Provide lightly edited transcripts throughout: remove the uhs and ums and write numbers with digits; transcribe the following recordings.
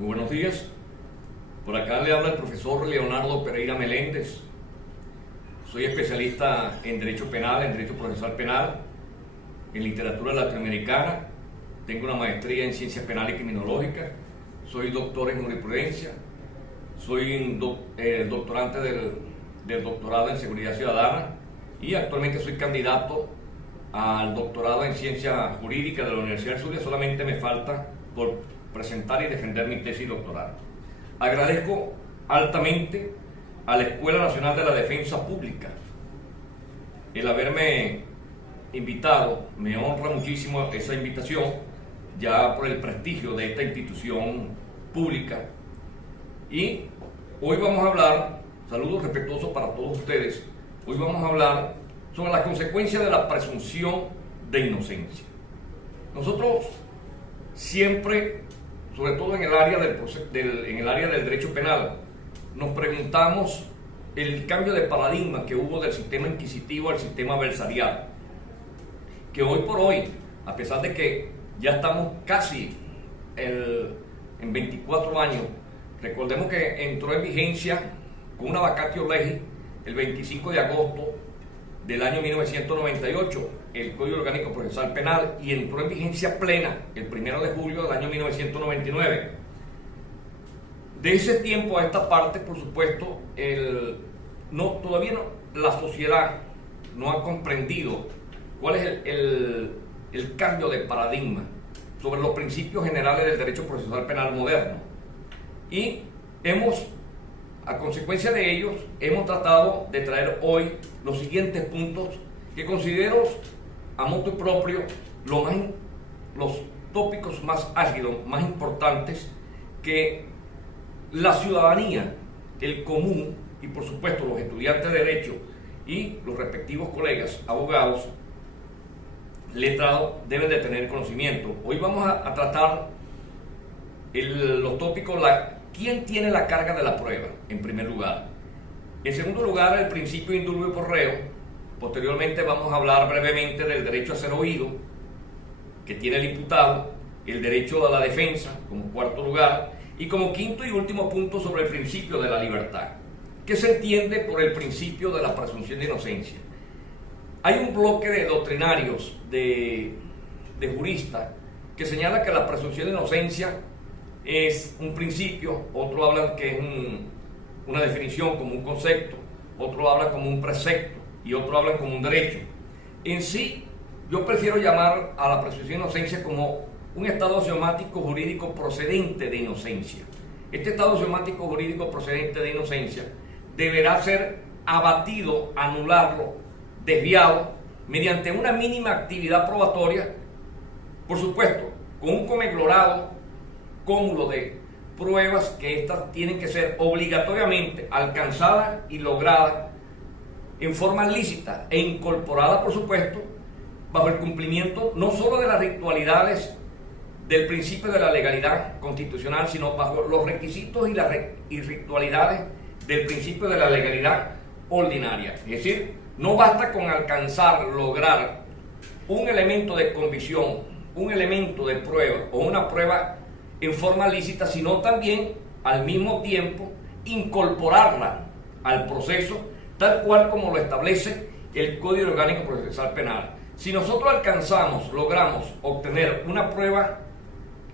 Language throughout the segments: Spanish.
Muy buenos días. Por acá le habla el profesor Leonardo Pereira Meléndez. Soy especialista en Derecho Penal, en Derecho Procesal Penal, en Literatura Latinoamericana. Tengo una maestría en Ciencias Penales y Criminológicas. Soy doctor en Jurisprudencia. Soy doctorante del doctorado en Seguridad Ciudadana y actualmente soy candidato al doctorado en Ciencias Jurídicas de la Universidad del Zulia. Solamente me falta por presentar y defender mi tesis doctoral. Agradezco altamente a la Escuela Nacional de la Defensa Pública el haberme invitado. Me honra muchísimo esa invitación, ya por el prestigio de esta institución pública. Y hoy vamos a hablar, saludos respetuosos para todos ustedes, hoy vamos a hablar sobre las consecuencias de la presunción de inocencia. Nosotros siempre, sobre todo en el área del derecho penal, nos preguntamos el cambio de paradigma que hubo del sistema inquisitivo al sistema adversarial, que hoy por hoy, a pesar de que ya estamos casi en 24 años, recordemos que entró en vigencia con una vacatio legis el 25 de agosto del año 1998 el Código Orgánico Procesal Penal, y entró en vigencia plena el 1 de julio del año 1999. De ese tiempo a esta parte, por supuesto, todavía la sociedad no ha comprendido cuál es el cambio de paradigma sobre los principios generales del derecho procesal penal moderno. Y a consecuencia de ellos, hemos tratado de traer hoy los siguientes puntos que considero a motu propio los tópicos más álgidos, más importantes, que la ciudadanía, el común y por supuesto los estudiantes de Derecho y los respectivos colegas abogados letrados deben de tener conocimiento. Hoy vamos a tratar los tópicos: ¿quién tiene la carga de la prueba? En primer lugar. En segundo lugar, el principio de indulto por reo. Posteriormente vamos a hablar brevemente del derecho a ser oído que tiene el imputado, el derecho a la defensa como cuarto lugar, y como quinto y último punto sobre el principio de la libertad. ¿Qué se entiende por el principio de la presunción de inocencia? Hay un bloque de doctrinarios, de juristas, que señala que la presunción de inocencia es un principio, otros hablan que es una definición como un concepto, otros hablan como un precepto y otros hablan como un derecho. En sí, yo prefiero llamar a la presunción de inocencia como un estado axiomático jurídico procedente de inocencia. Este estado axiomático jurídico procedente de inocencia deberá ser abatido, anularlo, desviado, mediante una mínima actividad probatoria, por supuesto, con un conglomorado cúmulo de pruebas que estas tienen que ser obligatoriamente alcanzadas y logradas en forma lícita e incorporada, por supuesto, bajo el cumplimiento no solo de las ritualidades del principio de la legalidad constitucional, sino bajo los requisitos y ritualidades del principio de la legalidad ordinaria. Es decir, no basta con lograr un elemento de convicción, un elemento de prueba o una prueba en forma lícita, sino también al mismo tiempo incorporarla al proceso tal cual como lo establece el Código Orgánico Procesal Penal. Si nosotros logramos obtener una prueba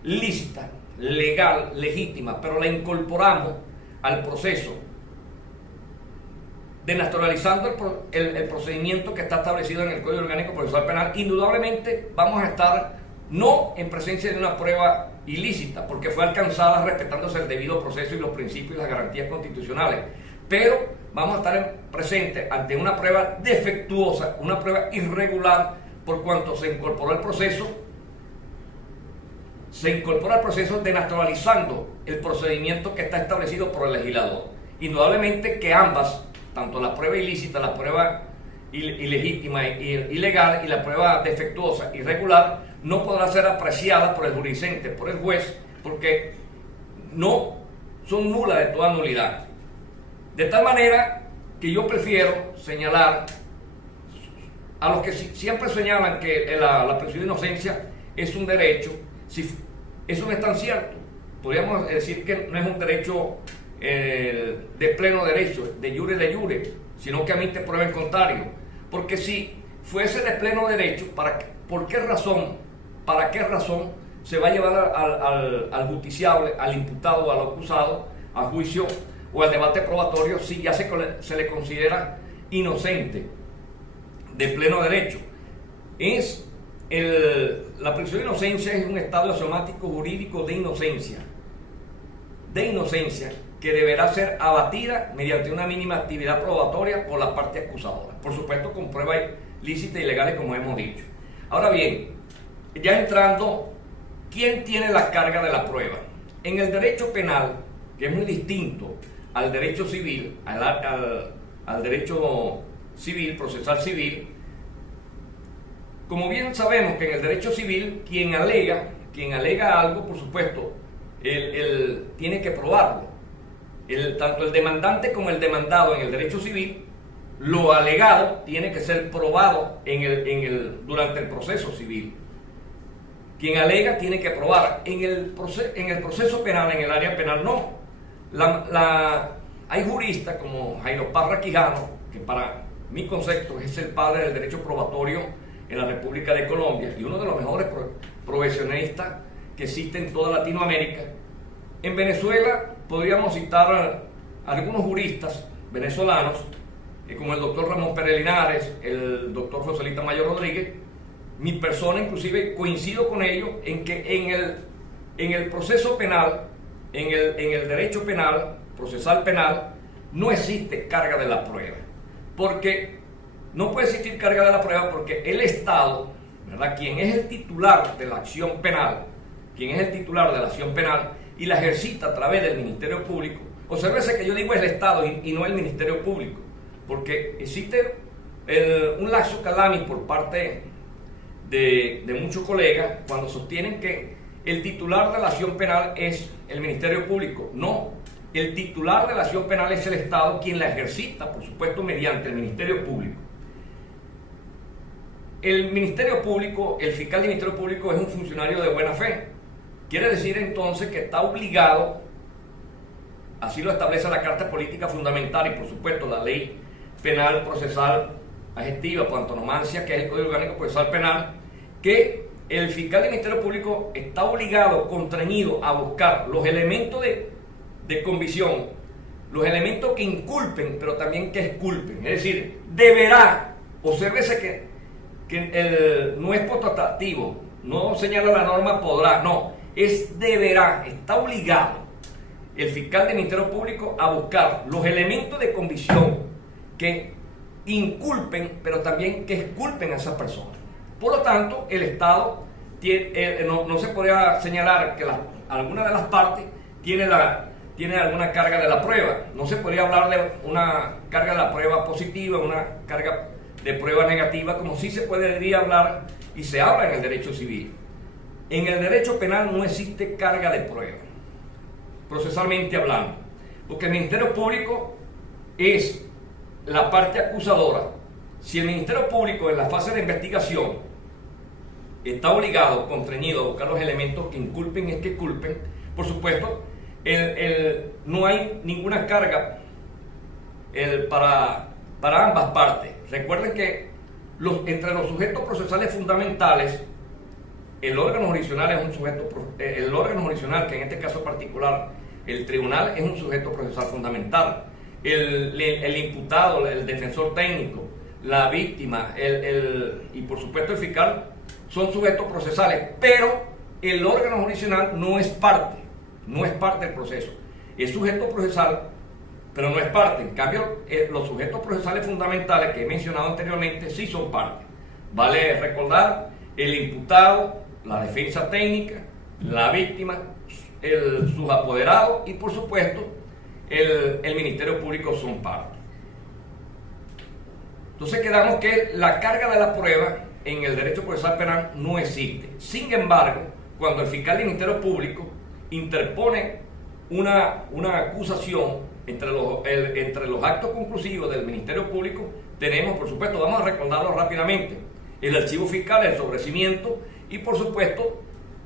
lícita, legal, legítima, pero la incorporamos al proceso, denaturalizando el procedimiento que está establecido en el Código Orgánico Procesal Penal, indudablemente vamos a estar no en presencia de una prueba ilícita, porque fue alcanzada respetándose el debido proceso y los principios y las garantías constitucionales, pero vamos a estar presentes ante una prueba defectuosa, una prueba irregular, por cuanto se incorporó al proceso denaturalizando el procedimiento que está establecido por el legislador. Indudablemente que ambas, tanto la prueba ilícita, la prueba ilegítima, ilegal, y la prueba defectuosa, irregular, no podrá ser apreciada por el jurisdicente, por el juez, porque no son nulas de toda nulidad. De tal manera que yo prefiero señalar a los que siempre señalan que la presunción de inocencia es un derecho. Eso no es tan cierto, podríamos decir que no es un derecho de pleno derecho, de jure, sino que a mí te prueba el contrario. Porque si fuese de pleno derecho, ¿para qué razón se va a llevar al justiciable, al imputado, al acusado, a juicio o al debate probatorio si ya se le considera inocente de pleno derecho? La presunción de inocencia es un estado axiomático jurídico de inocencia, que deberá ser abatida mediante una mínima actividad probatoria por la parte acusadora, por supuesto con pruebas lícitas y legales, como hemos dicho. Ahora bien, ya entrando, ¿quién tiene la carga de la prueba? En el derecho penal, que es muy distinto al derecho civil, al derecho civil, procesal civil, como bien sabemos que en el derecho civil, quien alega algo, por supuesto, él tiene que probarlo. Tanto el demandante como el demandado en el derecho civil, lo alegado tiene que ser probado durante el proceso civil. Quien alega tiene que probar. En el proceso penal, en el área penal, no. Hay juristas como Jairo Parra Quijano, que para mi concepto es el padre del derecho probatorio en la República de Colombia y uno de los mejores profesionistas que existe en toda Latinoamérica. En Venezuela podríamos citar a algunos juristas venezolanos, como el doctor Ramón Pérez Linares, el doctor Joselito Mayo Rodríguez. Mi persona inclusive coincido con ellos en que en el proceso penal, en el derecho penal, procesal penal, no existe carga de la prueba. Porque no puede existir carga de la prueba porque el Estado, ¿verdad?, quien es el titular de la acción penal, y la ejercita a través del Ministerio Público. Obsérvese que yo digo el Estado y no el Ministerio Público, porque existe un laxo calami por parte de muchos colegas cuando sostienen que el titular de la acción penal es el Ministerio Público. No, el titular de la acción penal es el Estado, quien la ejercita, por supuesto, mediante el Ministerio Público. El Ministerio Público, el fiscal del Ministerio Público es un funcionario de buena fe. Quiere decir entonces que está obligado, así lo establece la Carta Política Fundamental y por supuesto la Ley Penal Procesal Adjetiva por antonomasia, que es el Código Orgánico Procesal Penal, que el fiscal del Ministerio Público está obligado, constreñido a buscar los elementos de convicción, los elementos que inculpen, pero también que exculpen. Es decir, deberá, obsérvese que no es potestativo, no señala la norma podrá, no, es deberá, está obligado el fiscal del Ministerio Público a buscar los elementos de convicción que inculpen, pero también que exculpen a esas personas. Por lo tanto, el Estado no se podría señalar que alguna de las partes tiene alguna carga de la prueba. No se podría hablar de una carga de la prueba positiva, una carga de prueba negativa, como sí se podría hablar y se habla en el derecho civil. En el derecho penal no existe carga de prueba, procesalmente hablando, porque el Ministerio Público es la parte acusadora. Si el Ministerio Público en la fase de investigación está obligado, constreñido a buscar los elementos que inculpen y que exculpen, por supuesto, no hay ninguna carga para ambas partes. Recuerden que entre los sujetos procesales fundamentales, el órgano jurisdiccional es un sujeto, el órgano jurisdiccional, que en este caso particular, el tribunal, es un sujeto procesal fundamental. El imputado, el defensor técnico, la víctima, y por supuesto el fiscal, son sujetos procesales, pero el órgano jurisdiccional no es parte del proceso. Es sujeto procesal, pero no es parte. En cambio, los sujetos procesales fundamentales que he mencionado anteriormente sí son parte. Vale recordar, el imputado, la defensa técnica, la víctima, sus apoderados y por supuesto el Ministerio Público son parte. Entonces quedamos que la carga de la prueba en el derecho procesal penal no existe. Sin embargo, cuando el fiscal del Ministerio Público interpone una acusación entre los actos conclusivos del Ministerio Público, tenemos, por supuesto, vamos a recordarlo rápidamente, el archivo fiscal, el sobrecimiento y por supuesto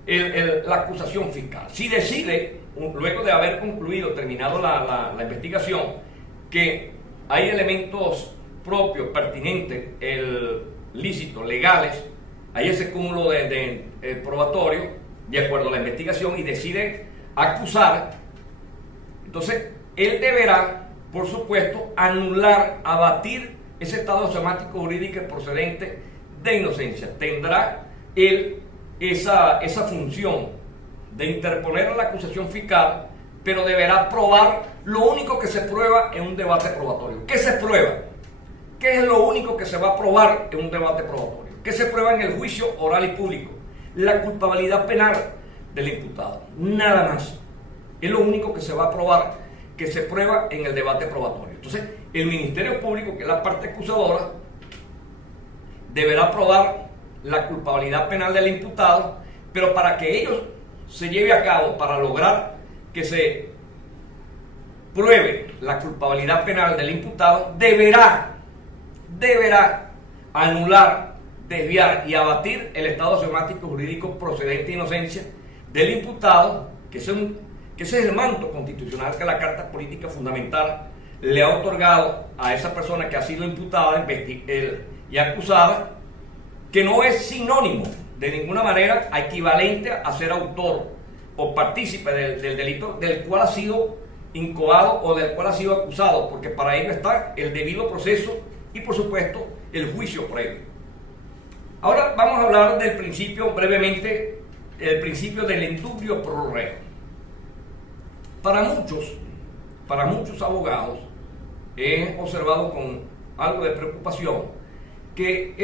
la acusación fiscal. Si decide, luego de haber concluido, terminado la investigación, que hay elementos propios, pertinentes, lícitos, legales, hay ese cúmulo de probatorio, de acuerdo a la investigación, y decide acusar, entonces él deberá, por supuesto, anular, abatir ese estado semático jurídico procedente de inocencia. Tendrá él esa función de interponer la acusación fiscal, pero deberá probar lo único que se prueba en un debate probatorio. ¿Qué se prueba? ¿Qué es lo único que se va a probar en un debate probatorio? ¿Qué se prueba en el juicio oral y público? La culpabilidad penal del imputado. Nada más. Es lo único que se va a probar, que se prueba en el debate probatorio. Entonces, el Ministerio Público, que es la parte acusadora, deberá probar la culpabilidad penal del imputado, pero para que ello se lleve a cabo, para lograr que se pruebe la culpabilidad penal del imputado, deberá anular, desviar y abatir el estado semático jurídico procedente de inocencia del imputado, que ese es el manto constitucional que la Carta Política Fundamental le ha otorgado a esa persona que ha sido imputada y acusada, que no es sinónimo de ninguna manera equivalente a ser autor o partícipe del delito del cual ha sido incoado o del cual ha sido acusado, porque para ello está el debido proceso y, por supuesto, el juicio previo. Ahora vamos a hablar del principio, brevemente, el principio del indubio pro reo. Para muchos abogados, he observado con algo de preocupación que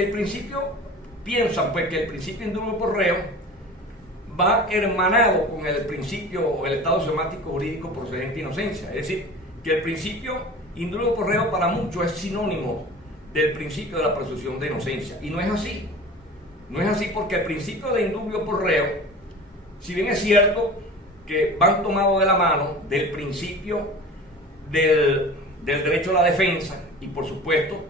piensan pues que el principio indubio pro reo va hermanado con el principio o el estado semático jurídico procedente de inocencia. Es decir, que el principio indubio pro reo para muchos es sinónimo del principio de la presunción de inocencia. Y no es así. No es así, porque el principio de indubio pro reo, si bien es cierto que van tomados de la mano del principio del derecho a la defensa y, por supuesto,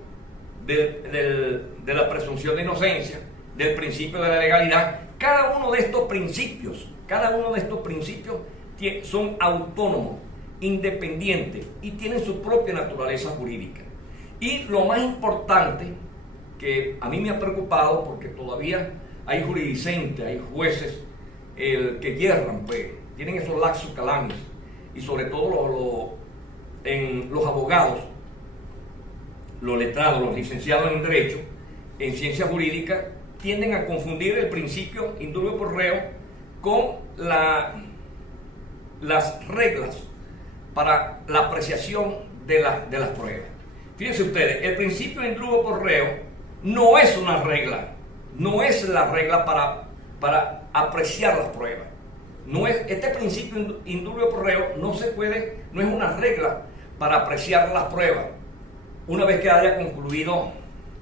de la presunción de inocencia, del principio de la legalidad, cada uno de estos principios son autónomos, independientes y tienen su propia naturaleza jurídica. Y lo más importante, que a mí me ha preocupado, porque todavía hay jurisdicentes, hay jueces que yerran, pues, tienen esos laxus calamis, y sobre todo los abogados, los letrados, los licenciados en Derecho, en Ciencia Jurídica, tienden a confundir el principio indubio pro reo con las reglas para la apreciación de las pruebas. Fíjense ustedes, el principio indubio pro reo no es una regla, no es la regla para apreciar las pruebas. Este principio indubio pro reo no es una regla para apreciar las pruebas una vez que haya concluido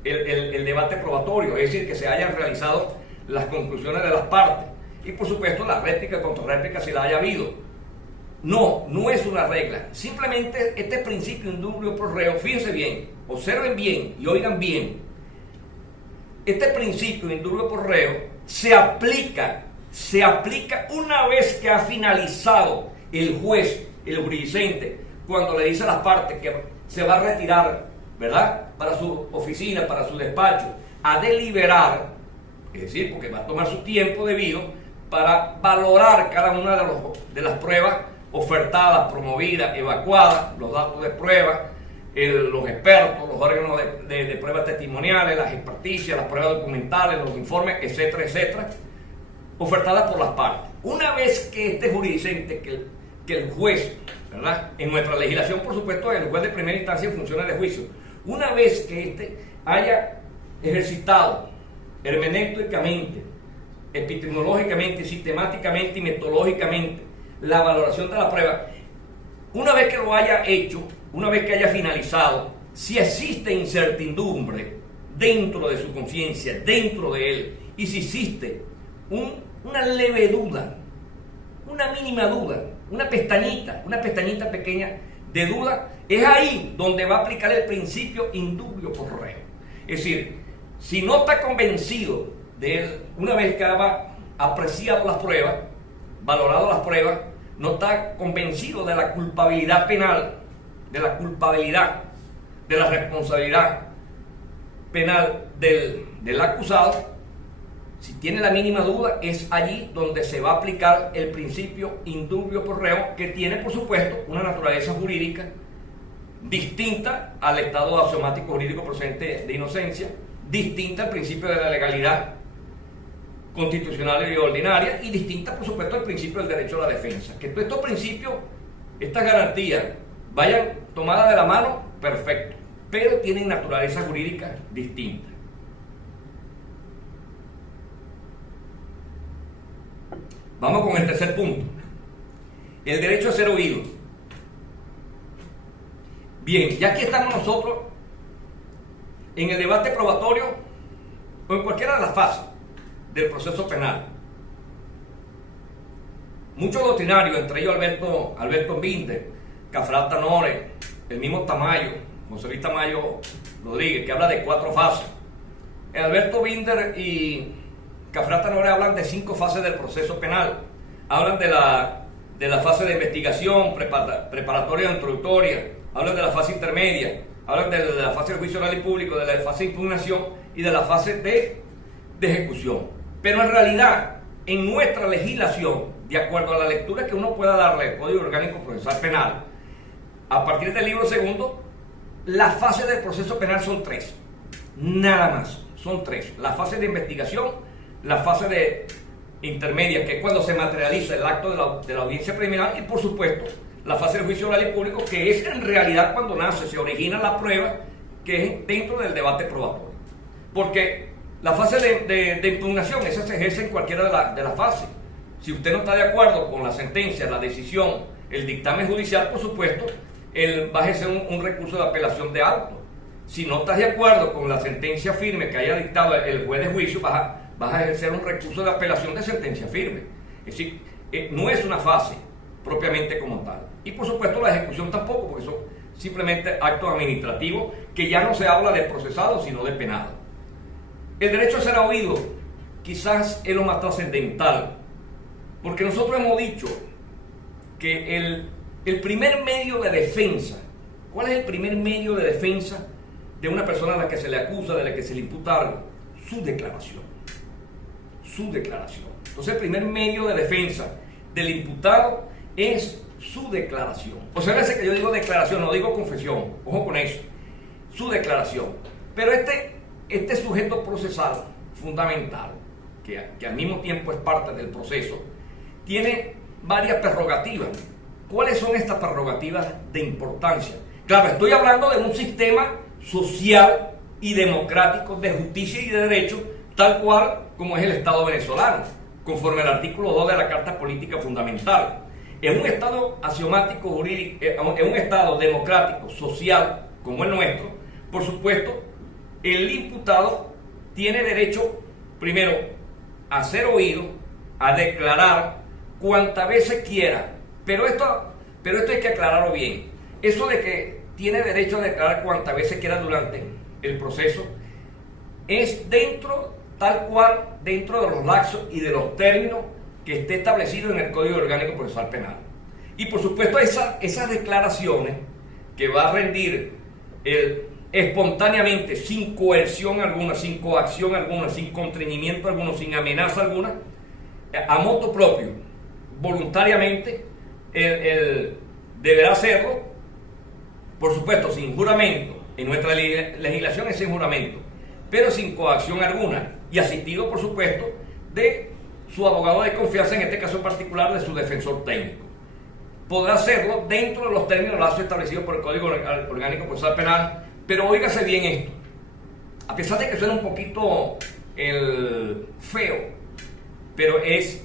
el debate probatorio, es decir, que se hayan realizado las conclusiones de las partes y, por supuesto, la réplica y contrarréplica si la haya habido. No es una regla. Simplemente este principio indubio pro reo, fíjense bien, observen bien y oigan bien. Este principio indubio pro reo se aplica una vez que ha finalizado el juez, el jurisdicente, cuando le dice a las partes que se va a retirar, ¿verdad?, para su oficina, para su despacho, a deliberar, es decir, porque va a tomar su tiempo debido para valorar cada una de las pruebas ofertadas, promovidas, evacuadas, los datos de prueba, los expertos, los órganos de pruebas testimoniales, las experticias, las pruebas documentales, los informes, etcétera, etcétera, ofertadas por las partes. Una vez que este jurisdicente, que el juez, ¿verdad?, en nuestra legislación, por supuesto, el juez de primera instancia en funciones de juicio, una vez que éste haya ejercitado hermenéuticamente, epistemológicamente, sistemáticamente y metodológicamente la valoración de la prueba, una vez que lo haya hecho, una vez que haya finalizado, si existe incertidumbre dentro de su conciencia, dentro de él, y si existe una leve duda, una mínima duda, una pestañita pequeña de duda, es ahí donde va a aplicar el principio indubio pro reo. Es decir, si no está convencido de él, una vez que ha apreciado las pruebas, valorado las pruebas, no está convencido de la culpabilidad penal, de la culpabilidad, de la responsabilidad penal del acusado, si tiene la mínima duda, es allí donde se va a aplicar el principio indubio pro reo, que tiene, por supuesto, una naturaleza jurídica distinta al estado axiomático jurídico procedente de inocencia, distinta al principio de la legalidad constitucional y ordinaria, y distinta, por supuesto, al principio del derecho a la defensa. Que todos estos principios, estas garantías, vayan tomadas de la mano, perfecto, pero tienen naturaleza jurídica distinta. Vamos con el tercer punto, el derecho a ser oído. Bien, ya aquí estamos nosotros en el debate probatorio o en cualquiera de las fases del proceso penal. Muchos doctrinarios, entre ellos Alberto Binder, Cafrata Nore, el mismo Tamayo, José Luis Tamayo Rodríguez, que habla de 4 fases. Alberto Binder y Cafrata Nore hablan de 5 fases del proceso penal. Hablan de la fase de investigación, preparatoria e introductoria. Hablan de la fase intermedia. Hablan de la fase del juicio oral y público, de la fase de impugnación y de la fase de ejecución. Pero en realidad, en nuestra legislación, de acuerdo a la lectura que uno pueda darle al Código Orgánico Procesal Penal, a partir del libro segundo, las fases del proceso penal son 3. Nada más, son 3. La fase de investigación, la fase de intermedia, que es cuando se materializa el acto de la audiencia preliminar, y por supuesto la fase del juicio oral y público, que es en realidad cuando nace, se origina la prueba, que es dentro del debate probatorio. Porque la fase de impugnación, esa se ejerce en cualquiera de las fases. Si usted no está de acuerdo con la sentencia, la decisión, el dictamen judicial, por supuesto, él va a ejercer un recurso de apelación de auto. Si no estás de acuerdo con la sentencia firme que haya dictado el juez de juicio, vas a ejercer un recurso de apelación de sentencia firme. Es decir, no es una fase propiamente como tal. Y por supuesto la ejecución tampoco, porque son simplemente actos administrativos que ya no se habla de procesado, sino de penado. El derecho a ser oído quizás es lo más trascendental, porque nosotros hemos dicho que el primer medio de defensa, ¿cuál es el primer medio de defensa de una persona a la que se le acusa, de la que se le imputa algo? Su declaración. Su declaración. Entonces el primer medio de defensa del imputado es su declaración. O sea, a veces que yo digo declaración, no digo confesión, ojo con eso, su declaración. Pero este sujeto procesal fundamental, que al mismo tiempo es parte del proceso, tiene varias prerrogativas. ¿Cuáles son estas prerrogativas de importancia? Claro, estoy hablando de un sistema social y democrático de justicia y de derecho, tal cual como es el Estado venezolano, conforme al artículo 2 de la Carta Política Fundamental. En un Estado axiomático jurídico, en un Estado democrático, social, como el nuestro, por supuesto, el imputado tiene derecho, primero, a ser oído, a declarar cuantas veces quiera. Pero esto hay que aclararlo bien. Eso de que tiene derecho a declarar cuantas veces quiera durante el proceso es tal cual dentro de los lapsos y de los términos que esté establecido en el Código Orgánico Procesal Penal. Y por supuesto esas declaraciones que va a rendir espontáneamente, sin coerción alguna, sin coacción alguna, sin constreñimiento alguno, sin amenaza alguna, a motu propio, voluntariamente, él deberá hacerlo, por supuesto sin juramento. En nuestra legislación es sin juramento, pero sin coacción alguna, y asistido, por supuesto, de su abogado de confianza, en este caso en particular de su defensor técnico. Podrá hacerlo dentro de los términos lazos establecidos por el Código Orgánico Procesal Penal, pero óigase bien esto. A pesar de que suena un poquito feo, pero es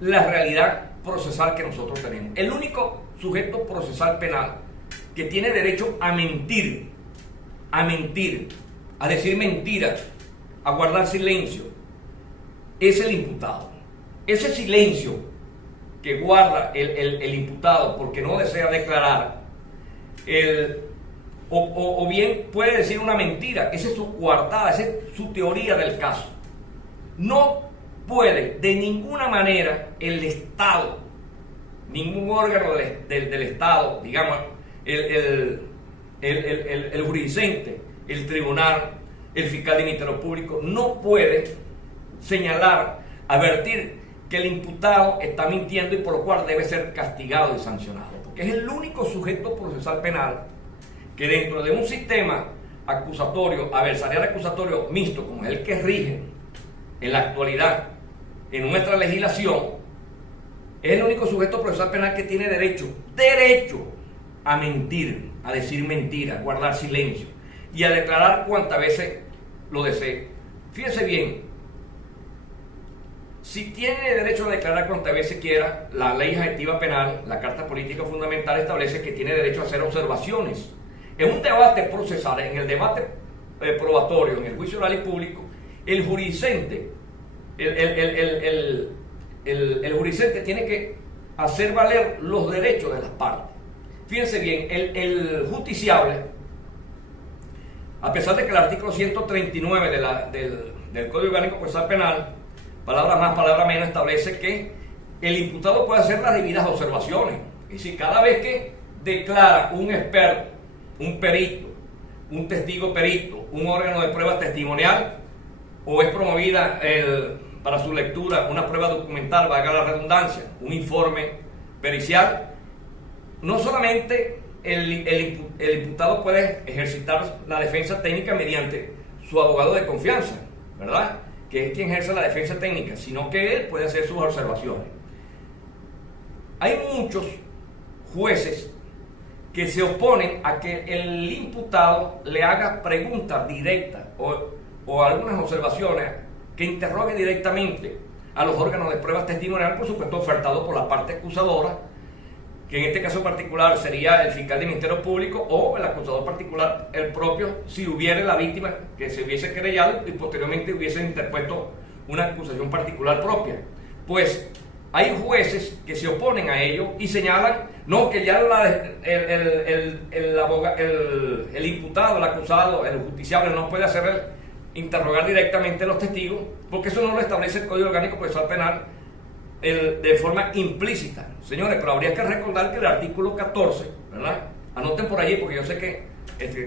la realidad procesal que nosotros tenemos. El único sujeto procesal penal que tiene derecho a mentir, a decir mentiras, a guardar silencio, es el imputado. Ese silencio que guarda el imputado porque no desea declarar, o bien puede decir una mentira, esa es su coartada, esa es su teoría del caso. No puede de ninguna manera el Estado, ningún órgano del Estado, digamos, el jurisdicente, el tribunal, el fiscal del Ministerio Público, no puede señalar, advertir que el imputado está mintiendo y por lo cual debe ser castigado y sancionado, porque es el único sujeto procesal penal que dentro de un sistema acusatorio, adversarial acusatorio mixto, como es el que rige en la actualidad en nuestra legislación, es el único sujeto procesal penal que tiene derecho a mentir, a decir mentiras, a guardar silencio y a declarar cuantas veces lo desee. Fíjese bien, si tiene derecho a declarar cuantas veces quiera, la ley adjetiva penal, la Carta Política Fundamental establece que tiene derecho a hacer observaciones. En un debate procesal, en el debate probatorio, en el juicio oral y público, el jurisdicente, el jurisdicente tiene que hacer valer los derechos de las partes. Fíjense bien, el justiciable, a pesar de que el artículo 139 del Código Orgánico Procesal Penal, palabra más, palabra menos, establece que el imputado puede hacer las debidas observaciones. Es decir, cada vez que declara un experto, un perito, un testigo perito, un órgano de prueba testimonial, o es promovida para su lectura una prueba documental, valga la redundancia, un informe pericial, no solamente el imputado puede ejercitar la defensa técnica mediante su abogado de confianza, ¿verdad?, que es quien ejerce la defensa técnica, sino que él puede hacer sus observaciones. Hay muchos jueces que se oponen a que el imputado le haga preguntas directas o algunas observaciones que interrogue directamente a los órganos de pruebas testimonial, por supuesto ofertado por la parte acusadora, que en este caso particular sería el fiscal del Ministerio Público o el acusador particular, el propio, si hubiera la víctima que se hubiese querellado y posteriormente hubiese interpuesto una acusación particular propia. Pues hay jueces que se oponen a ello y señalan, no, que ya el imputado, el acusado, el justiciable no puede interrogar directamente a los testigos, porque eso no lo establece el Código Orgánico Procesal Penal de forma implícita. Señores, pero habría que recordar que el artículo 14, ¿verdad? Anoten por allí, porque yo sé que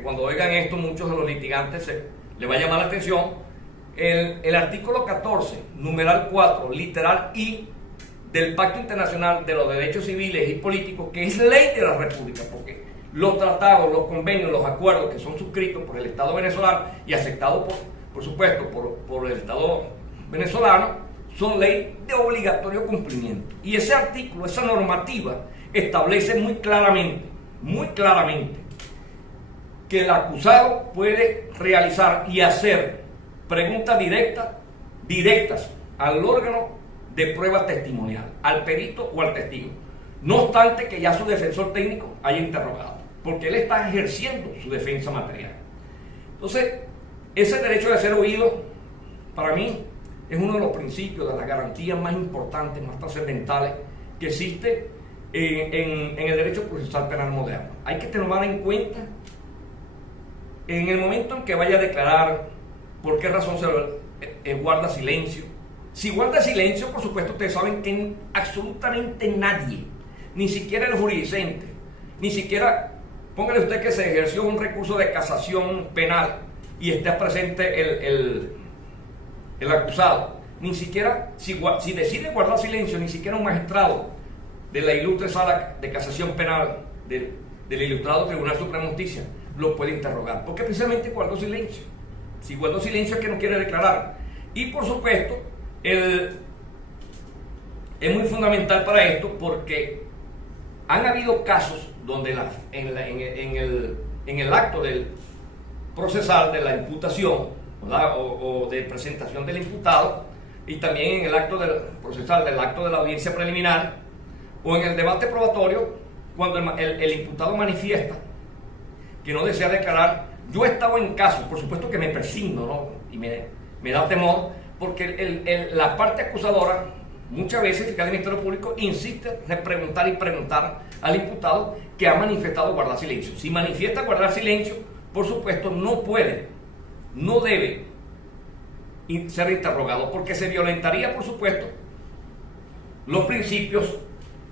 cuando oigan esto muchos de los litigantes les va a llamar la atención. El artículo 14, numeral 4, literal I, del Pacto Internacional de los Derechos Civiles y Políticos, que es ley de la República, porque los tratados, los convenios, los acuerdos que son suscritos por el Estado venezolano y aceptados, por supuesto, por el Estado venezolano, son ley de obligatorio cumplimiento. Y ese artículo, esa normativa, establece muy claramente, que el acusado puede realizar y hacer preguntas directas al órgano de prueba testimonial, al perito o al testigo, no obstante que ya su defensor técnico haya interrogado, porque él está ejerciendo su defensa material. Entonces, ese derecho de ser oído, para mí, es uno de los principios, de las garantías más importantes, más trascendentales que existe en el derecho procesal penal moderno. Hay que tomar en cuenta, en el momento en que vaya a declarar, por qué razón se guarda silencio. Si guarda silencio, por supuesto, ustedes saben que absolutamente nadie, ni siquiera el jurisdicente, ni siquiera, póngale usted que se ejerció un recurso de casación penal y esté presente el acusado, ni siquiera, si decide guardar silencio, ni siquiera un magistrado de la ilustre sala de casación penal del ilustrado Tribunal Supremo de Justicia lo puede interrogar, porque precisamente guardó silencio. Si guardó silencio es que no quiere declarar. Y por supuesto, es muy fundamental para esto, porque han habido casos donde en el acto del procesal de la imputación, ¿verdad?, o de presentación del imputado, y también en el acto del procesal del acto de la audiencia preliminar o en el debate probatorio, cuando el imputado manifiesta que no desea declarar. Yo he estado en casos, por supuesto que me persigno, ¿no?, y me da temor, porque la parte acusadora, muchas veces el fiscal del Ministerio Público insiste en preguntar al imputado que ha manifestado guardar silencio. Si manifiesta guardar silencio, por supuesto no puede, no debe ser interrogado, porque se violentaría, por supuesto, los principios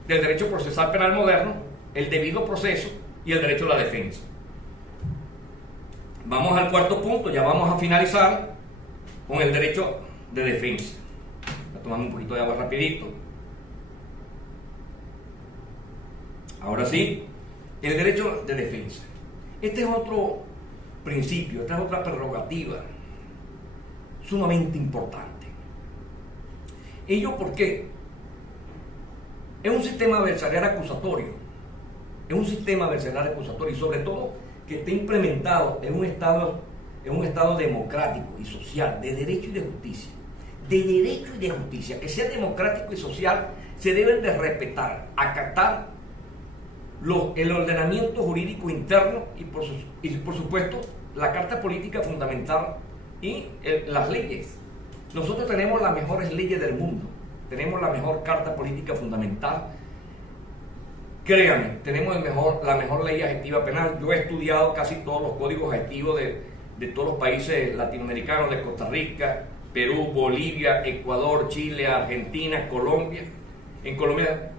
del derecho procesal penal moderno, el debido proceso y el derecho a la defensa. Vamos al cuarto punto, ya vamos a finalizar con el derecho de defensa. Voy a tomar un poquito de agua rapidito. Ahora sí, el derecho de defensa. Este es otro principio, esta es otra prerrogativa sumamente importante. ¿Ello por qué? Es un sistema adversarial acusatorio. Es un sistema adversarial acusatorio y sobre todo que esté implementado en un estado democrático y social, de derecho y de justicia. De derecho y de justicia, que sea democrático y social, se deben de respetar, acatar el ordenamiento jurídico interno y por supuesto la Carta Política Fundamental y las leyes. Nosotros tenemos las mejores leyes del mundo, tenemos la mejor Carta Política Fundamental. Créanme, tenemos la mejor ley adjetiva penal. Yo he estudiado casi todos los códigos adjetivos de todos los países latinoamericanos, de Costa Rica, Perú, Bolivia, Ecuador, Chile, Argentina, Colombia. En Colombia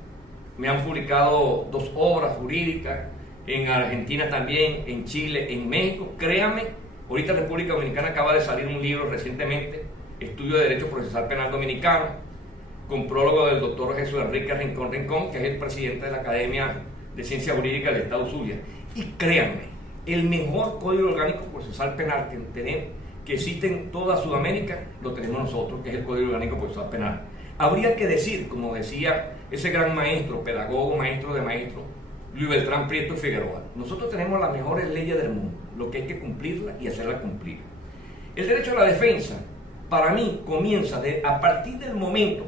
me han publicado 2 obras jurídicas, en Argentina también, en Chile, en México. Créanme, ahorita en República Dominicana acaba de salir un libro recientemente, Estudio de Derecho Procesal Penal Dominicano, con prólogo del doctor Jesús Enrique Rincón Rincón, que es el presidente de la Academia de Ciencias Jurídicas del Estado Zulia. Y créanme, el mejor código orgánico procesal penal que existe en toda Sudamérica, lo tenemos nosotros, que es el Código Orgánico Procesal Penal. Habría que decir, como decía ese gran maestro, pedagogo, maestro de maestros, Luis Beltrán Prieto Figueroa, nosotros tenemos las mejores leyes del mundo, lo que hay que cumplirlas y hacerlas cumplir. El derecho a la defensa, para mí, comienza a partir del momento,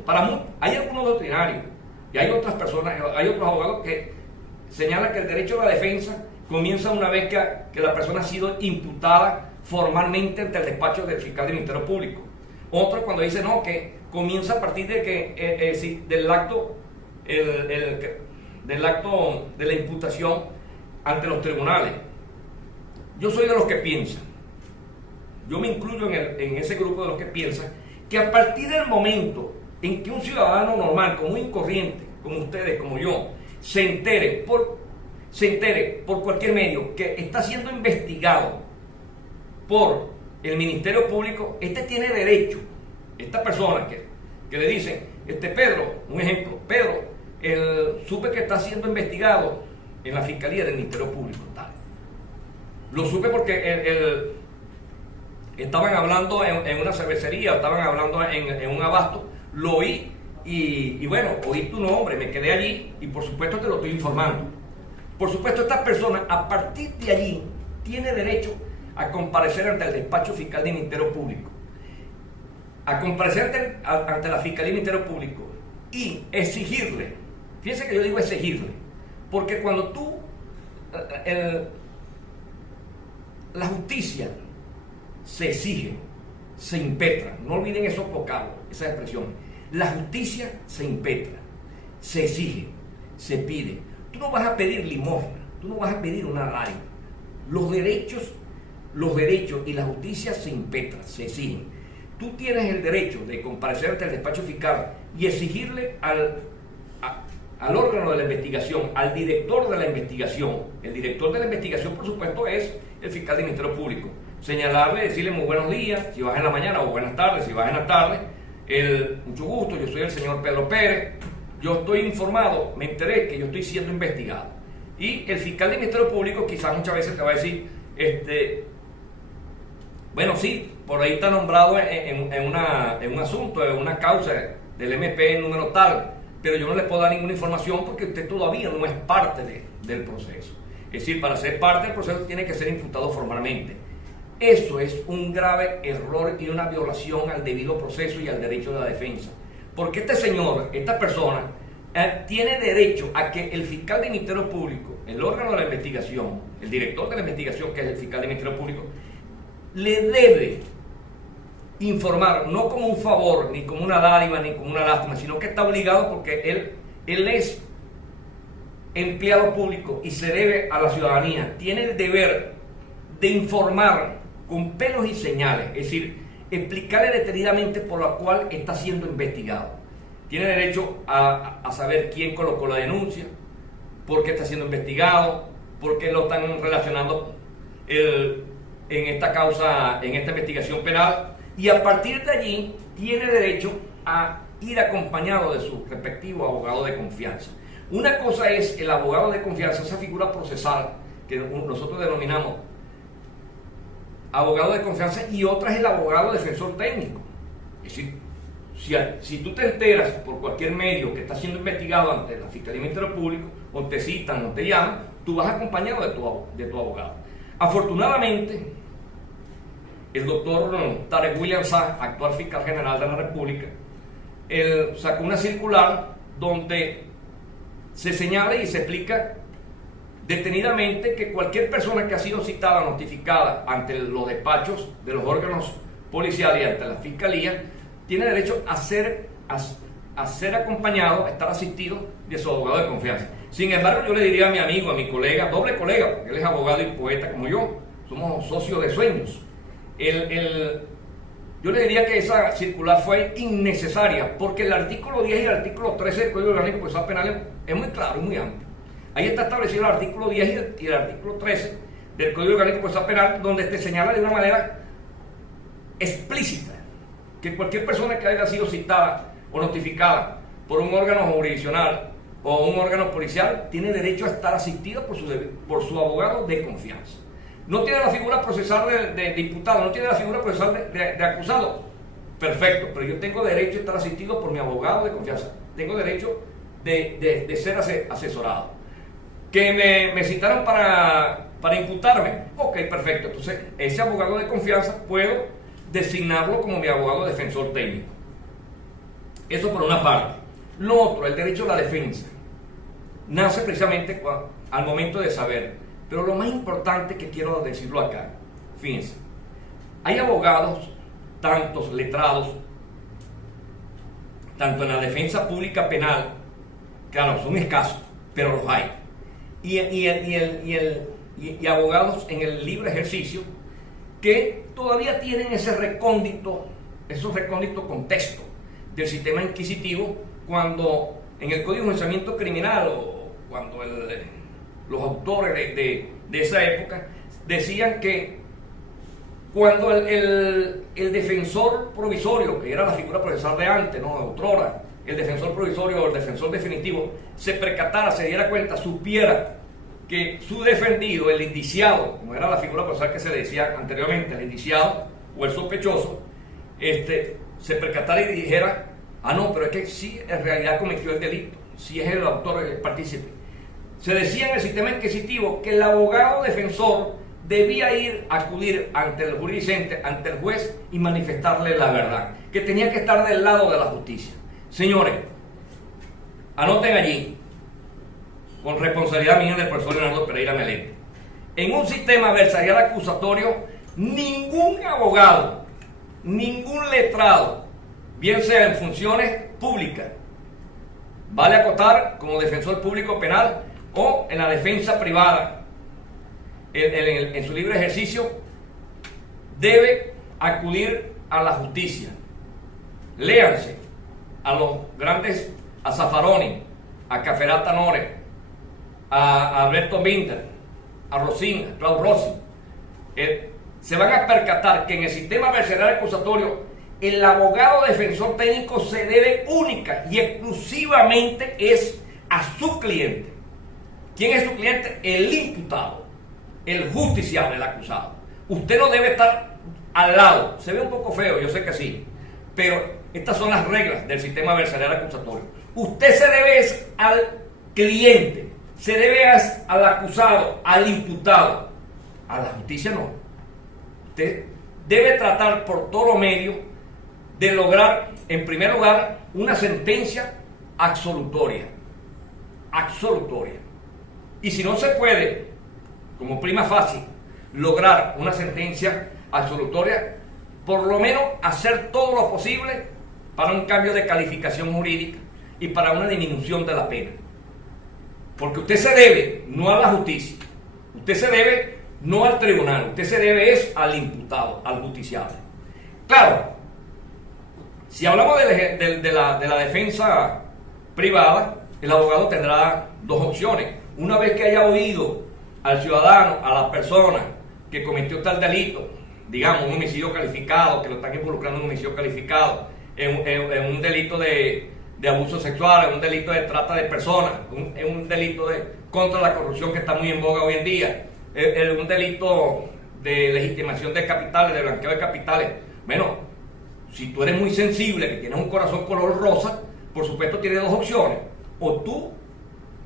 hay algunos doctrinarios y hay otras personas, hay otros abogados que señalan que el derecho a la defensa comienza una vez que la persona ha sido imputada formalmente ante el despacho del fiscal del Ministerio Público. Otro cuando dice no, que comienza a partir del acto de la imputación ante los tribunales. Yo soy de los que piensan, yo me incluyo en ese grupo de los que piensan que a partir del momento en que un ciudadano normal, común y corriente, como ustedes, como yo, se entere por cualquier medio que está siendo investigado por el Ministerio Público, tiene derecho, esta persona que le dicen, Pedro, un ejemplo, Pedro, supe que está siendo investigado en la Fiscalía del Ministerio Público, tal. Lo supe porque estaban hablando en una cervecería, estaban hablando en un abasto, lo oí y bueno, oí tu nombre, me quedé allí y por supuesto te lo estoy informando. Por supuesto, esta persona a partir de allí tiene derecho a comparecer ante el despacho fiscal del Ministerio Público, a comparecer ante la Fiscalía del Ministerio Público y exigirle, fíjense que yo digo exigirle, porque cuando la justicia se exige, se impetra, no olviden esos vocablos, esas expresiones, la justicia se impetra, se exige, se pide. Tú no vas a pedir limosna, tú no vas a pedir una dádiva. Los derechos y la justicia se impetran, se exigen. Tú tienes el derecho de comparecer ante el despacho fiscal y exigirle al órgano de la investigación, al director de la investigación. El director de la investigación, por supuesto, es el fiscal del Ministerio Público. Señalarle, decirle muy buenos días, si vas en la mañana, o buenas tardes, si vas en la tarde. Mucho gusto, yo soy el señor Pedro Pérez. Yo estoy informado, me enteré que yo estoy siendo investigado. Y el fiscal del Ministerio Público quizás muchas veces te va a decir, bueno, sí, por ahí está nombrado en un asunto, en una causa del MP número tal, pero yo no le puedo dar ninguna información porque usted todavía no es parte del proceso. Es decir, para ser parte del proceso tiene que ser imputado formalmente. Eso es un grave error y una violación al debido proceso y al derecho de la defensa. Porque esta persona, tiene derecho a que el fiscal del Ministerio Público, el órgano de la investigación, el director de la investigación, que es el fiscal del Ministerio Público, le debe informar, no como un favor, ni como una dádiva, ni como una lástima, sino que está obligado porque él es empleado público y se debe a la ciudadanía. Tiene el deber de informar con pelos y señales, es decir, explicarle detenidamente por la cual está siendo investigado. Tiene derecho a saber quién colocó la denuncia, por qué está siendo investigado, por qué lo están relacionando en esta causa, en esta investigación penal, y a partir de allí tiene derecho a ir acompañado de su respectivo abogado de confianza. Una cosa es el abogado de confianza, esa figura procesal que nosotros denominamos abogado de confianza, y otra es el abogado defensor técnico. Es decir, si tú te enteras por cualquier medio que está siendo investigado ante la Fiscalía del Ministerio Público, o te citan o te llaman, tú vas acompañado de tu abogado. Afortunadamente, el doctor Tarek William Saab, actual fiscal general de la República, él sacó una circular donde se señala y se explica detenidamente que cualquier persona que ha sido citada, notificada ante los despachos de los órganos policiales y ante la fiscalía, tiene derecho a ser acompañado, a estar asistido de su abogado de confianza. Sin embargo, yo le diría a mi amigo, a mi colega, doble colega, porque él es abogado y poeta como yo, somos socios de sueños. Yo le diría que esa circular fue innecesaria, porque el artículo 10 y el artículo 13 del Código Orgánico Procesal Penal es muy claro y muy amplio. Ahí está establecido el artículo 10 y el artículo 13 del Código Orgánico Procesal Penal, donde te señala de una manera explícita que cualquier persona que haya sido citada o notificada por un órgano jurisdiccional o un órgano policial tiene derecho a estar asistido por su abogado de confianza. No tiene la figura procesal de imputado, no tiene la figura procesal de acusado. Perfecto, pero yo tengo derecho a estar asistido por mi abogado de confianza. Tengo derecho de ser asesorado. Que me citaron para imputarme. Ok, perfecto. Entonces, ese abogado de confianza puedo designarlo como mi abogado defensor técnico. Eso por una parte. Lo otro, el derecho a la defensa, nace precisamente al momento de saber. Pero lo más importante que quiero decirlo acá, fíjense, hay abogados, tantos letrados, tanto en la defensa pública penal, claro, son escasos, pero los hay, y abogados en el libre ejercicio que todavía tienen esos recónditos contextos del sistema inquisitivo, cuando en el Código de Enjuiciamiento Criminal o cuando los autores de esa época decían que cuando el defensor provisorio, que era la figura procesal de antes, ¿no?, de otrora, el defensor provisorio o el defensor definitivo, se percatara, se diera cuenta, supiera que su defendido, el indiciado, como era la figura procesal que se decía anteriormente, el indiciado o el sospechoso, se percatara y dijera, ah, no, pero es que sí, en realidad cometió el delito, sí es el autor, el partícipe. Se decía en el sistema inquisitivo que el abogado defensor debía acudir ante el jurisdicente, ante el juez, y manifestarle la verdad, que tenía que estar del lado de la justicia. Señores, anoten allí, con responsabilidad mía del profesor Leonardo Pereira Meléndez, en un sistema adversarial acusatorio, ningún abogado, ningún letrado, bien sea en funciones públicas, vale acotar como defensor público penal o en la defensa privada, en su libre ejercicio, debe acudir a la justicia. Léanse a los grandes, a Zaffaroni, a Caferata Nore, a Alberto Binder, a Rosín, a Claudio Rossi. Se van a percatar que en el sistema adversarial acusatorio el abogado defensor técnico se debe única y exclusivamente es a su cliente. ¿Quién es su cliente? El imputado, el justiciable, el acusado. Usted no debe estar al lado. Se ve un poco feo, yo sé que sí, pero estas son las reglas del sistema adversarial acusatorio. Usted se debe al cliente, se debe al acusado, al imputado. A la justicia no. Usted debe tratar por todos los medios de lograr, en primer lugar, una sentencia absolutoria. Absolutoria. Y si no se puede, como prima facie, lograr una sentencia absolutoria, por lo menos hacer todo lo posible para un cambio de calificación jurídica y para una disminución de la pena. Porque usted se debe no a la justicia, usted se debe no al tribunal, usted se debe es al imputado, al justiciable. Claro, si hablamos de la defensa privada, el abogado tendrá dos opciones. Una vez que haya oído al ciudadano, a la persona que cometió tal delito, digamos un homicidio calificado, que lo están involucrando en un homicidio calificado, en un delito de abuso sexual, en un delito de trata de personas, en un delito contra la corrupción que está muy en boga hoy en día, en un delito de legitimación de capitales, de blanqueo de capitales. Bueno, si tú eres muy sensible, que tienes un corazón color rosa, por supuesto tienes dos opciones. O tú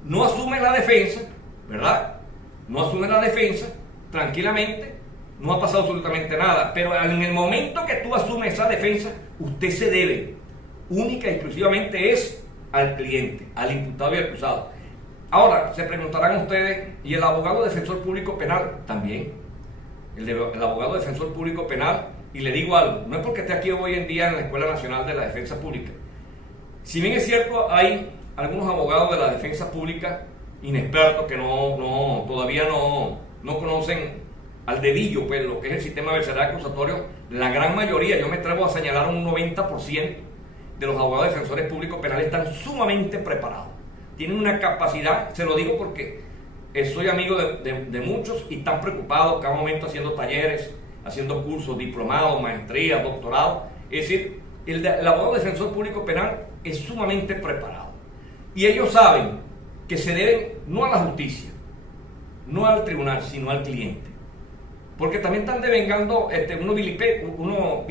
no asumes la defensa, ¿verdad? No asumes la defensa, tranquilamente, no ha pasado absolutamente nada. Pero en el momento que tú asumes esa defensa, usted se debe, única y exclusivamente es al cliente, al imputado y al acusado. Ahora, se preguntarán ustedes, ¿y el abogado defensor público penal? También. El abogado defensor público penal, y le digo algo, no es porque esté aquí hoy en día en la Escuela Nacional de la Defensa Pública. Si bien es cierto, hay algunos abogados de la defensa pública inexpertos que todavía no conocen al dedillo pues lo que es el sistema adversarial acusatorio. La gran mayoría, yo me atrevo a señalar un 90% de los abogados defensores públicos penales están sumamente preparados, tienen una capacidad, se lo digo porque soy amigo de muchos y están preocupados cada momento haciendo talleres, haciendo cursos, diplomados, maestrías, doctorados. Es decir, el abogado defensor público penal es sumamente preparado y ellos saben que se deben no a la justicia, no al tribunal, sino al cliente, porque también están devengando unos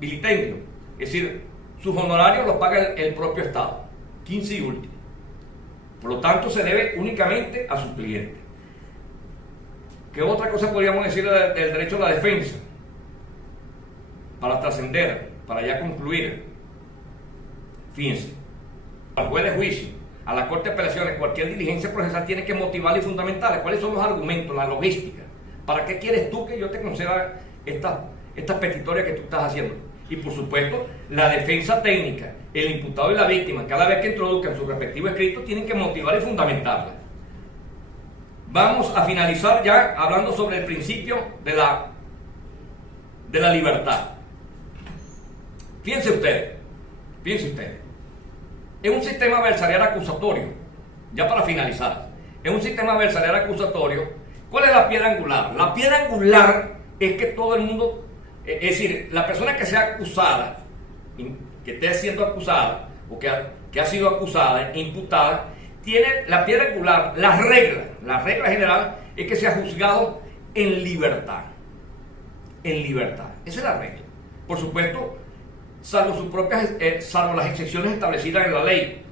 vilipendios, es decir, sus honorarios los paga el propio Estado, 15 y último. Por lo tanto, se debe únicamente a su cliente. ¿Qué otra cosa podríamos decir del derecho a la defensa? Para trascender, para ya concluir. Fíjense, al juez de juicio, a la Corte de Apelaciones, cualquier diligencia procesal tiene que motivarla y fundamentarla. ¿Cuáles son los argumentos, la logística? ¿Para qué quieres tú que yo te conceda estas petitorias que tú estás haciendo? Y por supuesto, la defensa técnica, el imputado y la víctima, cada vez que introduzcan su respectivo escrito, tienen que motivar y fundamentarla. Vamos a finalizar ya hablando sobre el principio de la libertad. Fíjense ustedes, es un sistema adversarial acusatorio, ya para finalizar, es un sistema adversarial acusatorio. ¿Cuál es la piedra angular? La piedra angular es que todo el mundo, es decir, la persona que sea acusada, que esté siendo acusada, o que ha sido acusada, imputada, tiene la piedra angular, la regla general es que sea juzgado en libertad. En libertad. Esa es la regla. Por supuesto, salvo las excepciones establecidas en la ley.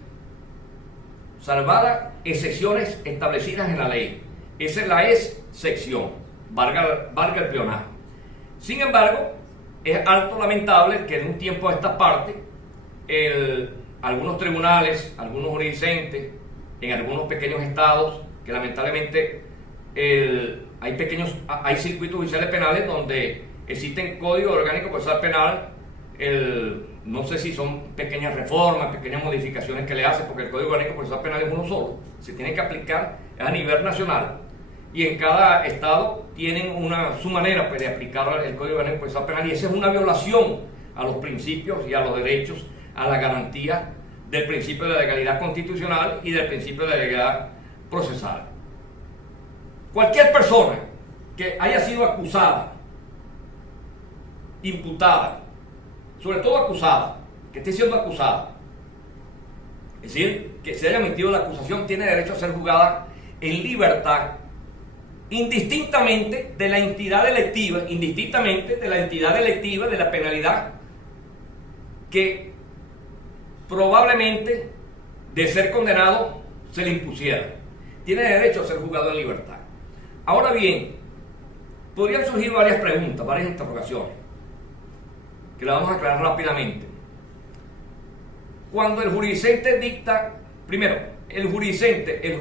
Salvadas excepciones establecidas en la ley. Esa es la excepción. Valga el pleonasmo. Sin embargo, es alto lamentable que en un tiempo a esta parte, algunos tribunales, algunos jurisdicentes, en algunos pequeños estados, que lamentablemente hay circuitos judiciales penales donde existen códigos orgánicos procesal penal, no sé si son pequeñas reformas, pequeñas modificaciones que le hacen, porque el código orgánico procesal penal es uno solo, se tiene que aplicar a nivel nacional, y en cada estado tienen su manera pues, de aplicar el código orgánico procesal penal, y esa es una violación a los principios y a los derechos, a la garantía del principio de la legalidad constitucional y del principio de la legalidad procesal. Cualquier persona que haya sido acusada, imputada, sobre todo acusada, que esté siendo acusada, es decir, que se haya emitido la acusación, tiene derecho a ser juzgada en libertad, indistintamente de la entidad delictiva, de la penalidad que probablemente de ser condenado se le impusiera. Tiene derecho a ser juzgado en libertad. Ahora bien, podrían surgir varias preguntas, varias interrogaciones, que las vamos a aclarar rápidamente. Cuando el jurisdicente dicta, primero, el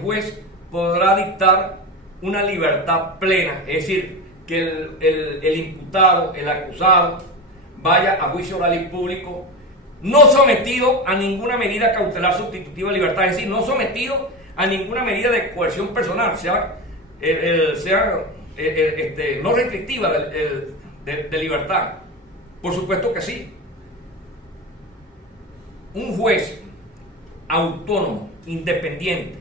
juez podrá dictar una libertad plena, es decir, que el imputado, el acusado, vaya a juicio oral y público, no sometido a ninguna medida cautelar sustitutiva de libertad, es decir, no sometido a ninguna medida de coerción personal, no restrictiva de libertad. Por supuesto que sí. Un juez autónomo, independiente,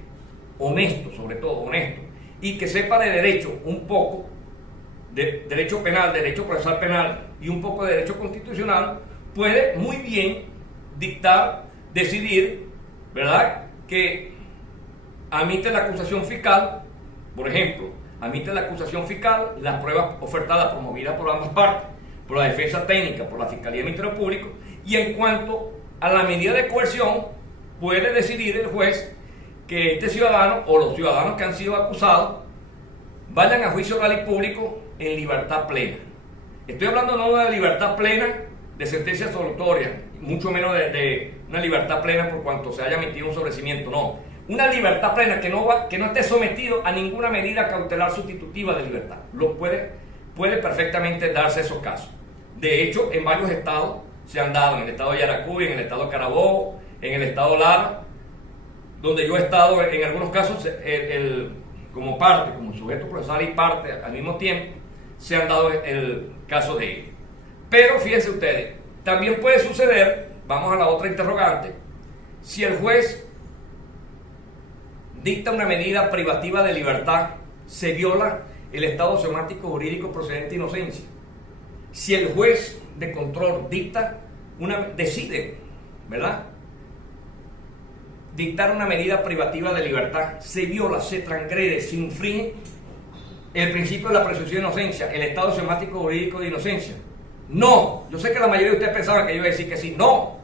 honesto, sobre todo honesto, y que sepa de derecho un poco, de derecho penal, derecho procesal penal y un poco de derecho constitucional, puede muy bien dictar, decidir, ¿verdad?, que admite la acusación fiscal, por ejemplo, admite la acusación fiscal, las pruebas ofertadas, promovidas por ambas partes, por la defensa técnica, por la Fiscalía del Ministerio Público, y en cuanto a la medida de coerción, puede decidir el juez que este ciudadano o los ciudadanos que han sido acusados vayan a juicio oral y público en libertad plena. Estoy hablando no de una libertad plena de sentencia absolutoria, mucho menos de una libertad plena por cuanto se haya emitido un sobrecimiento, no. Una libertad plena que no esté sometido a ninguna medida cautelar sustitutiva de libertad. Puede perfectamente darse esos casos. De hecho, en varios estados se han dado, en el estado de Yaracuy, en el estado de Carabobo, en el estado Lara, donde yo he estado en algunos casos como parte, como sujeto procesal y parte al mismo tiempo, se han dado el caso de ellos. Pero fíjense ustedes, también puede suceder, vamos a la otra interrogante, si el juez dicta una medida privativa de libertad, se viola el estado semántico jurídico procedente de inocencia. Si el juez de control decide, ¿verdad?, dictar una medida privativa de libertad, se viola, se transgrede, se infringe el principio de la presunción de inocencia, el estado semántico jurídico de inocencia. No, yo sé que la mayoría de ustedes pensaban que yo iba a decir que sí. No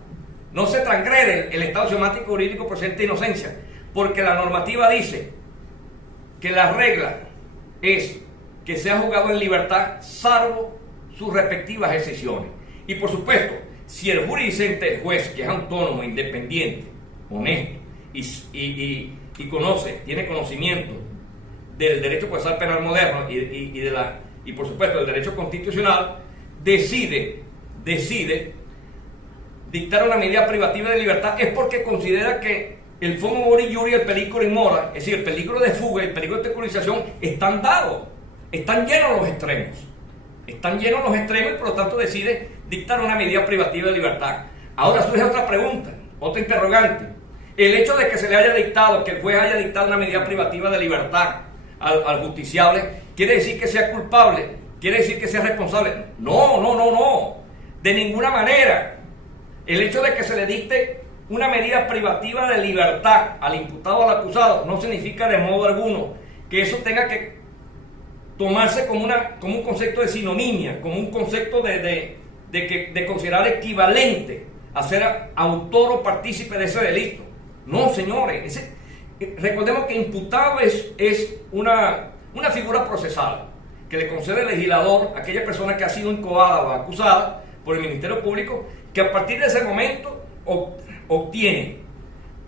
se transgrede el estado semántico jurídico procedente de inocencia, porque la normativa dice que la regla es que sea juzgado en libertad salvo sus respectivas excepciones. Y por supuesto, si el jurisdicente, el juez, que es autónomo, independiente, honesto y tiene conocimiento del derecho procesal penal moderno y por supuesto del derecho constitucional, decide dictar una medida privativa de libertad, es porque considera que el fomo mori iuri, el peligro in mora, es decir, el peligro de fuga y el peligro de obstaculización están dados, están llenos los extremos y por lo tanto decide dictar una medida privativa de libertad. Ahora surge otra pregunta, otra interrogante. El hecho de que se le haya dictado, que el juez haya dictado una medida privativa de libertad al justiciable, ¿quiere decir que sea culpable? ¿Quiere decir que sea responsable? No, de ninguna manera. El hecho de que se le dicte una medida privativa de libertad al imputado o al acusado no significa de modo alguno que eso tenga que tomarse como un concepto de sinonimia, como un concepto de considerar equivalente a ser autor o partícipe de ese delito. No, señores, recordemos que imputado es una figura procesal que le concede el legislador a aquella persona que ha sido incoada o acusada por el Ministerio Público, que a partir de ese momento obtiene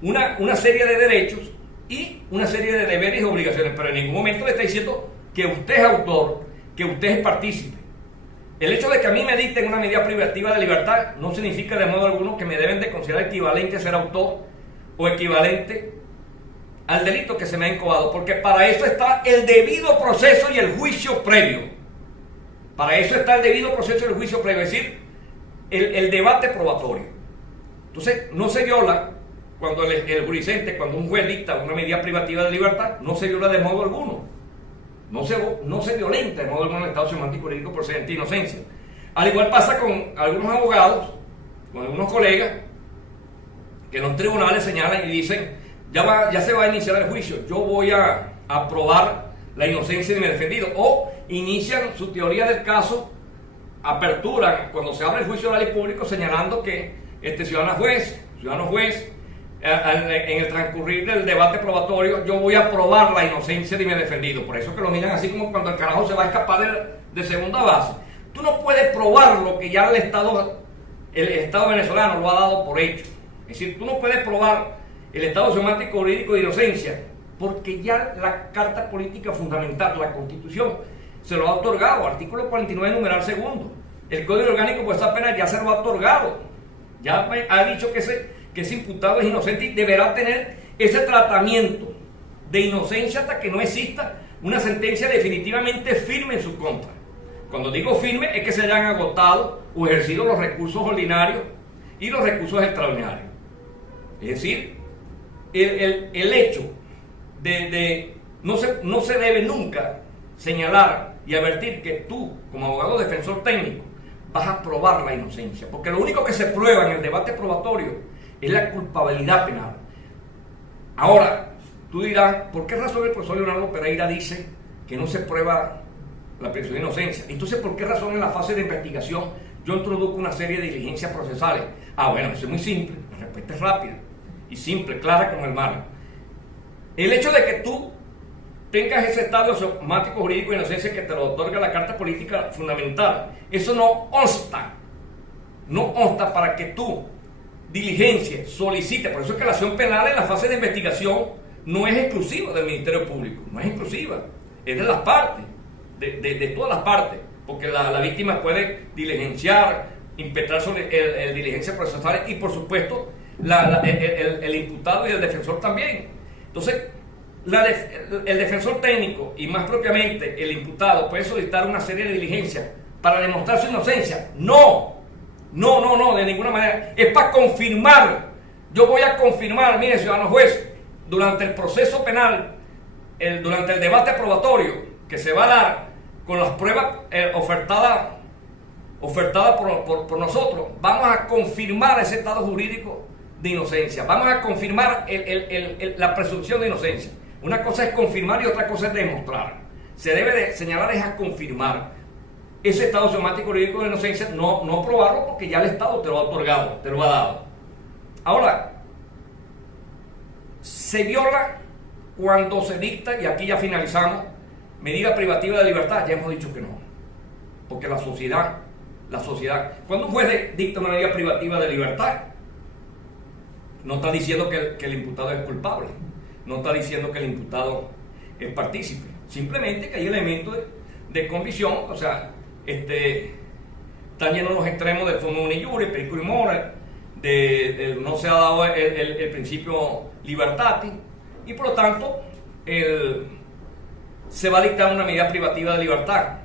una serie de derechos y una serie de deberes y obligaciones, pero en ningún momento le está diciendo que usted es autor, que usted es partícipe. El hecho de que a mí me dicten una medida privativa de libertad no significa de modo alguno que me deben de considerar equivalente a ser autor o equivalente al delito que se me ha incoado, porque para eso está el debido proceso y el juicio previo. Para eso está el debido proceso y el juicio previo, es decir, el debate probatorio. Entonces, no se viola cuando el jurisdicente, cuando un juez dicta una medida privativa de libertad, no se viola de modo alguno. No se violenta de modo alguno el estado semántico jurídico procedente de inocencia. Al igual pasa con algunos abogados, con algunos colegas, que en los tribunales señalan y dicen, ya se va a iniciar el juicio, yo voy a aprobar la inocencia de mi defendido, o inician su teoría del caso, aperturan cuando se abre el juicio oral y público señalando que ciudadano juez, en el transcurrir del debate probatorio, yo voy a aprobar la inocencia de mi defendido. Por eso que lo miran así como cuando el carajo se va a escapar de segunda base. Tú no puedes probar lo que ya el Estado venezolano lo ha dado por hecho. Es decir, tú no puedes probar el estado semántico jurídico de inocencia porque ya la Carta Política Fundamental, la Constitución, se lo ha otorgado. Artículo 49, numeral segundo. El Código Orgánico Procesal Penal ya se lo ha otorgado. Ya ha dicho que ese imputado es inocente y deberá tener ese tratamiento de inocencia hasta que no exista una sentencia definitivamente firme en su contra. Cuando digo firme es que se hayan agotado o ejercido los recursos ordinarios y los recursos extraordinarios. Es decir, el hecho no se debe nunca señalar y advertir que tú, como abogado defensor técnico, vas a probar la inocencia, porque lo único que se prueba en el debate probatorio es la culpabilidad penal. Ahora, tú dirás, ¿por qué razón el profesor Leonardo Pereira dice que no se prueba la presunción de inocencia? Entonces, ¿por qué razón en la fase de investigación yo introduzco una serie de diligencias procesales? Bueno, eso es muy simple, la respuesta es rápida y simple, clara como el mar. El hecho de que tú tengas ese estado somático jurídico de inocencia que te lo otorga la Carta Política Fundamental, eso no obsta para que tú diligencies, solicites. Por eso es que la acción penal en la fase de investigación no es exclusiva del Ministerio Público, no es exclusiva, es de las partes, de todas las partes, porque la víctima puede diligenciar, impetrar sobre el diligencia procesal y por supuesto el imputado y el defensor también. Entonces, el defensor técnico y más propiamente el imputado puede solicitar una serie de diligencias para demostrar su inocencia. No, de ninguna manera. Es para confirmar. Yo voy a confirmar, mire, ciudadano juez, durante el proceso penal, durante el debate probatorio que se va a dar con las pruebas ofertadas por nosotros, vamos a confirmar ese estado jurídico de inocencia. Vamos a confirmar la presunción de inocencia. Una cosa es confirmar y otra cosa es demostrar. Se debe de señalar es a confirmar ese estado somático jurídico de inocencia, no probarlo porque ya el Estado te lo ha otorgado, te lo ha dado. Ahora, se viola cuando se dicta, y aquí ya finalizamos, medida privativa de libertad. Ya hemos dicho que no, porque la sociedad, cuando un juez dicta una medida privativa de libertad, no está diciendo que el imputado es culpable, no está diciendo que el imputado es partícipe, simplemente que hay elementos de convicción, o sea, están llenos los extremos del fondo uni iure, periculo mora, no se ha dado el principio libertatis, y por lo tanto se va a dictar una medida privativa de libertad.